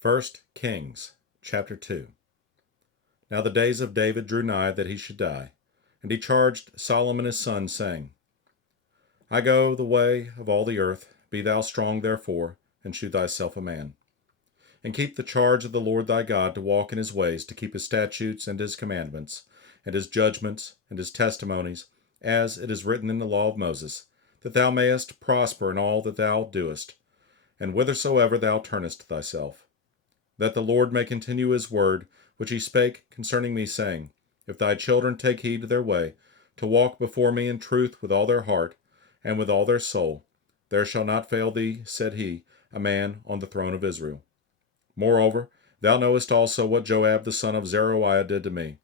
First Kings, chapter 2. Now the days of David drew nigh that he should die, and he charged Solomon his son, saying, I go the way of all the earth, be thou strong therefore, and shew thyself a man. And keep the charge of the Lord thy God to walk in his ways, to keep his statutes and his commandments, and his judgments and his testimonies, as it is written in the law of Moses, that thou mayest prosper in all that thou doest, and whithersoever thou turnest thyself. That the Lord may continue his word, which he spake concerning me, saying, If thy children take heed to their way, to walk before me in truth with all their heart, and with all their soul, there shall not fail thee, said he, a man on the throne of Israel. Moreover, thou knowest also what Joab the son of Zeruiah did to me,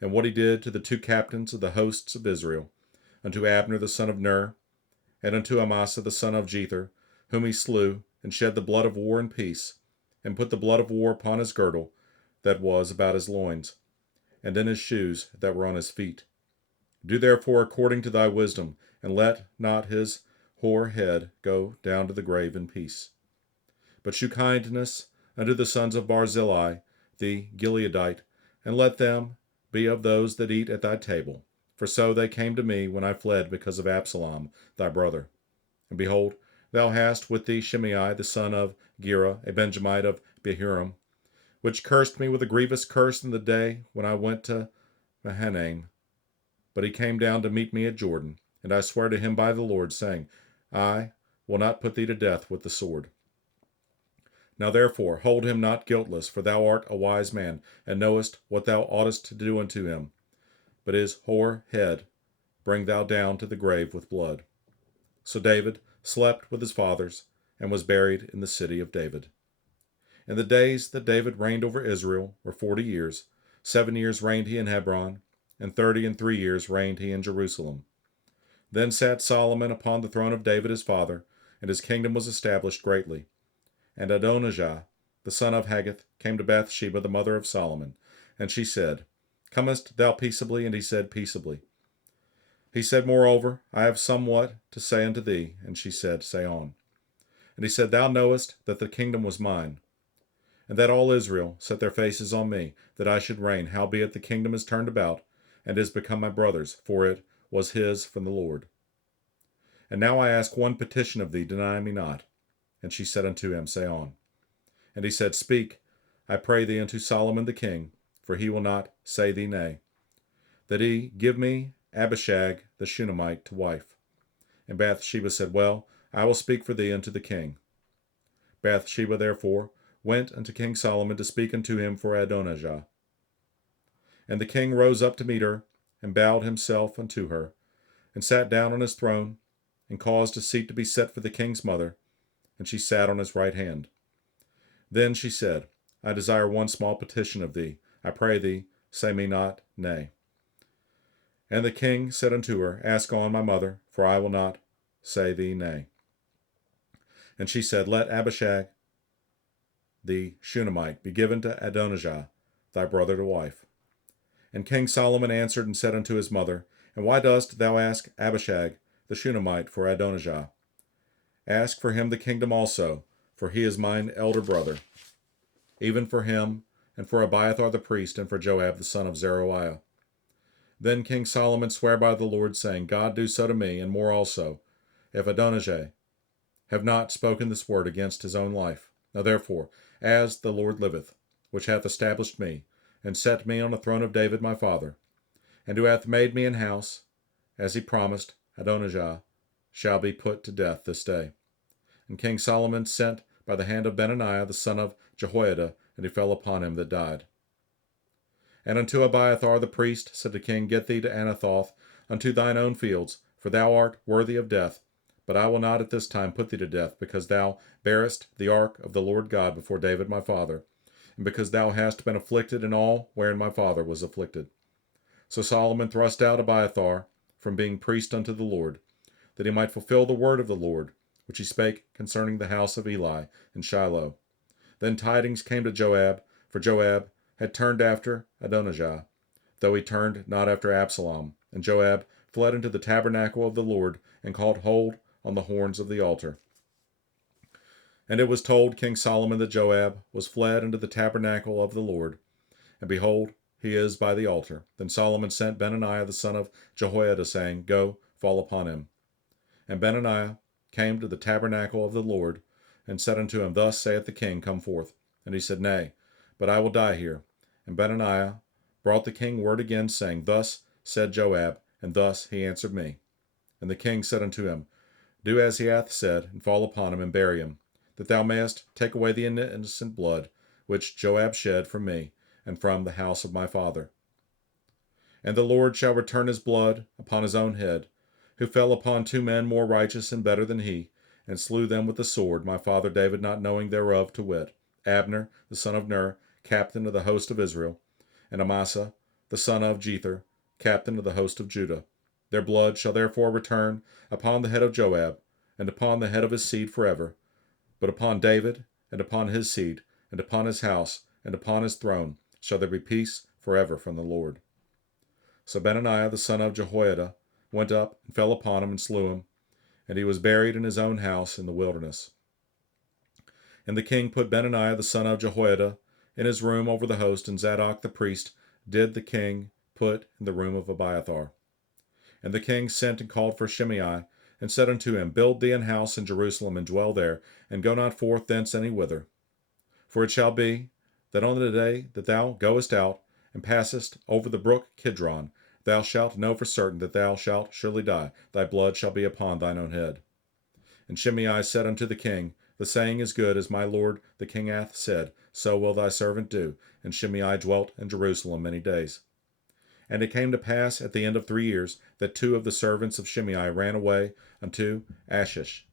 and what he did to the two captains of the hosts of Israel, unto Abner the son of Ner, and unto Amasa the son of Jether, whom he slew, and shed the blood of war in peace, and put the blood of war upon his girdle that was about his loins, and in his shoes that were on his feet. Do therefore according to thy wisdom, and let not his hoar head go down to the grave in peace. But shew kindness unto the sons of Barzillai the Gileadite, and let them be of those that eat at thy table. For so they came to me when I fled because of Absalom thy brother. And behold, thou hast with thee Shimei the son of Gera, a Benjamite of Behurim, which cursed me with a grievous curse in the day when I went to Mahanaim. But he came down to meet me at Jordan, and I swear to him by the Lord, saying, I will not put thee to death with the sword. Now therefore hold him not guiltless, for thou art a wise man, and knowest what thou oughtest to do unto him. But his hoar head bring thou down to the grave with blood. So David slept with his fathers, and was buried in the city of David. In the days that David reigned over Israel were 40 years. 7 years reigned he in Hebron, and 33 years reigned he in Jerusalem. Then sat Solomon upon the throne of David his father, and his kingdom was established greatly. And Adonijah, the son of Haggith, came to Bathsheba, the mother of Solomon, and she said, Comest thou peaceably? And he said, Peaceably. He said, Moreover, I have somewhat to say unto thee. And she said, Say on. And he said, Thou knowest that the kingdom was mine, and that all Israel set their faces on me, that I should reign. Howbeit the kingdom is turned about, and is become my brother's, for it was his from the Lord. And now I ask one petition of thee, deny me not. And she said unto him, Say on. And he said, Speak, I pray thee, unto Solomon the king, for he will not say thee nay, that he give me Abishag the Shunammite to wife. And Bathsheba said, Well, I will speak for thee unto the king. Bathsheba therefore went unto King Solomon to speak unto him for Adonijah. And the king rose up to meet her, and bowed himself unto her, and sat down on his throne, and caused a seat to be set for the king's mother, and she sat on his right hand. Then she said, I desire one small petition of thee. I pray thee, say me not nay. And the king said unto her, Ask on, my mother, for I will not say thee nay. And she said, Let Abishag the Shunammite be given to Adonijah, thy brother, to wife. And King Solomon answered and said unto his mother, And why dost thou ask Abishag the Shunammite for Adonijah? Ask for him the kingdom also, for he is mine elder brother, even for him, and for Abiathar the priest, and for Joab the son of Zeruiah. Then King Solomon sware by the Lord, saying, God do so to me, and more also, if Adonijah have not spoken this word against his own life. Now therefore, as the Lord liveth, which hath established me, and set me on the throne of David my father, and who hath made me an house, as he promised, Adonijah shall be put to death this day. And King Solomon sent by the hand of Benaiah the son of Jehoiada, and he fell upon him that died. And unto Abiathar the priest said the king, Get thee to Anathoth, unto thine own fields, for thou art worthy of death. But I will not at this time put thee to death, because thou bearest the ark of the Lord God before David my father, and because thou hast been afflicted in all wherein my father was afflicted. So Solomon thrust out Abiathar from being priest unto the Lord, that he might fulfill the word of the Lord, which he spake concerning the house of Eli in Shiloh. Then tidings came to Joab, for Joab had turned after Adonijah, though he turned not after Absalom. And Joab fled into the tabernacle of the Lord, and called hold on the horns of the altar. And it was told King Solomon that Joab was fled into the tabernacle of the Lord, and behold, he is by the altar. Then Solomon sent Benaiah the son of Jehoiada, saying, Go, fall upon him. And Benaiah came to the tabernacle of the Lord, and said unto him, Thus saith the king, Come forth. And he said, Nay, but I will die here. And Benaiah brought the king word again, saying, Thus said Joab, and thus he answered me. And the king said unto him, Do as he hath said, and fall upon him, and bury him, that thou mayest take away the innocent blood which Joab shed from me, and from the house of my father. And the Lord shall return his blood upon his own head, who fell upon 2 men more righteous and better than he, and slew them with the sword, my father David not knowing thereof, to wit, Abner the son of Ner, captain of the host of Israel, and Amasa the son of Jether, captain of the host of Judah. Their blood shall therefore return upon the head of Joab, and upon the head of his seed forever, but upon David, and upon his seed, and upon his house, and upon his throne shall there be peace forever from the Lord. So Benaiah the son of Jehoiada went up and fell upon him and slew him, and he was buried in his own house in the wilderness. And the king put Benaiah the son of Jehoiada in his room over the host, and Zadok the priest did the king put in the room of Abiathar. And the king sent and called for Shimei, and said unto him, Build thee an house in Jerusalem, and dwell there, and go not forth thence any whither. For it shall be, that on the day that thou goest out, and passest over the brook Kidron, thou shalt know for certain that thou shalt surely die. Thy blood shall be upon thine own head. And Shimei said unto the king, The saying is good, as my lord the king hath said, so will thy servant do. And Shimei dwelt in Jerusalem many days. And it came to pass at the end of 3 years, that 2 of the servants of Shimei ran away unto Achish,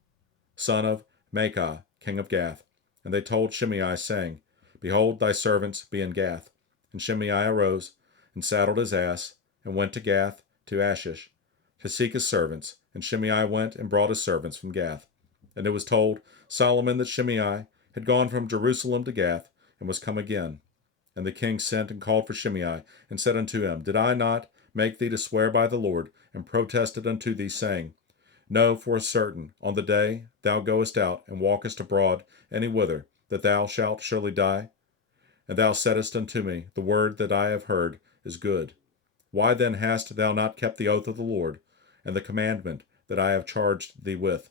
son of Maacah, king of Gath. And they told Shimei, saying, Behold, thy servants be in Gath. And Shimei arose, and saddled his ass, and went to Gath to Achish, to seek his servants. And Shimei went and brought his servants from Gath. And it was told Solomon that Shimei had gone from Jerusalem to Gath, and was come again. And the king sent and called for Shimei, and said unto him, Did I not make thee to swear by the Lord, and protested unto thee, saying, Know for certain, on the day thou goest out, and walkest abroad any whither, that thou shalt surely die? And thou saidst unto me, The word that I have heard is good. Why then hast thou not kept the oath of the Lord, and the commandment that I have charged thee with?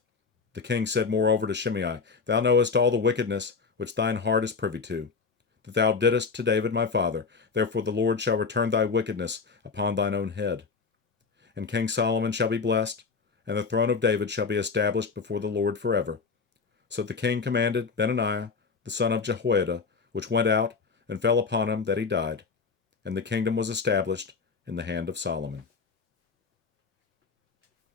The king said moreover to Shimei, Thou knowest all the wickedness which thine heart is privy to, that thou didst to David my father. Therefore the Lord shall return thy wickedness upon thine own head. And King Solomon shall be blessed, and the throne of David shall be established before the Lord forever. So the king commanded Benaiah the son of Jehoiada, which went out and fell upon him, that he died. And the kingdom was established in the hand of Solomon.